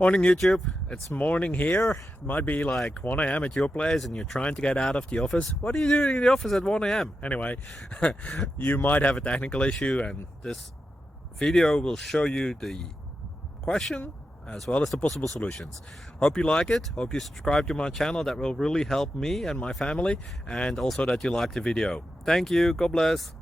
Morning YouTube, it's morning here. It might be like 1 a.m. at your place and you're trying to get out of the office. What are you doing in the office at 1 a.m.? Anyway, you might have a technical issue and this video will show you the question as well as the possible solutions. Hope you like it, hope you subscribe to my channel. That will really help me and my family, and also that you like the video. Thank you, God bless.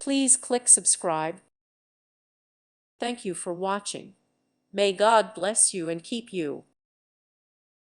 Please click subscribe. Thank you for watching. May God bless you and keep you.